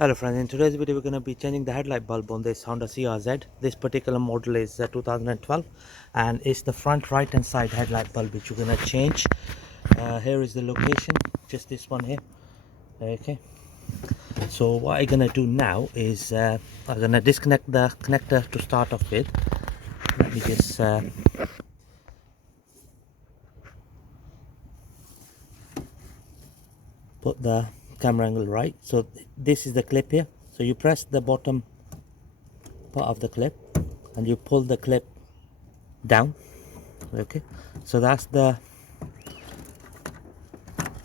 Hello friends, in today's video we're going to be changing the headlight bulb on this Honda CRZ. This particular model is 2012 and it's the front right hand side headlight bulb which we're going to change. Here is the location, just this one here. Okay, so what I'm going to do now is I'm going to disconnect the connector to start off with. Let me just put the camera angle right. So this is the clip here, so you press the bottom part of the clip and you pull the clip down. Okay, so that's the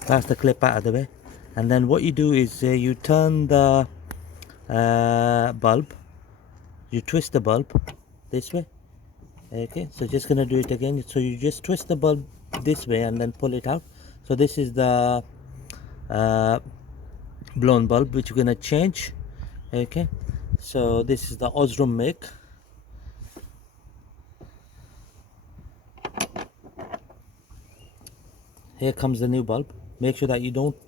clip out of the way, and then what you do is you turn the bulb, you twist the bulb this way. Okay, so just gonna do it again. So you just twist the bulb this way and then pull it out. So this is the blown bulb which we're gonna change. Okay, so this is the Osram make. Here comes the new bulb. Make sure that you don't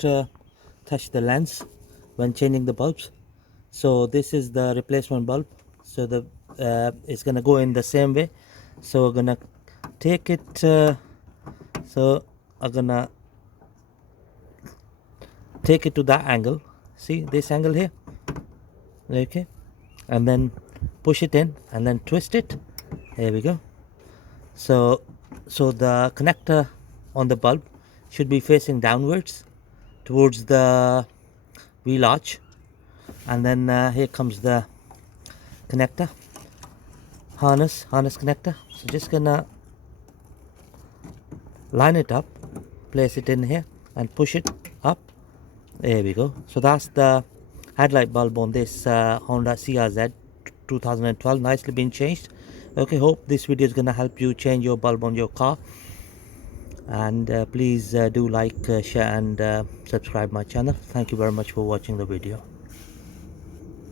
touch the lens when changing the bulbs. So this is the replacement bulb, so the it's gonna go in the same way. So we're gonna take it, so I'm gonna take it to that angle. See this angle here? Okay, and then push it in and then twist it. There we go. So the connector on the bulb should be facing downwards towards the wheel arch, and then here comes the connector, harness connector. So just gonna line it up, place it in here and push it up. There we go. So that's the headlight bulb on this Honda CRZ 2012, nicely been changed. Okay, hope this video is gonna help you change your bulb on your car, and please do like, share and subscribe my channel. Thank you very much for watching the video.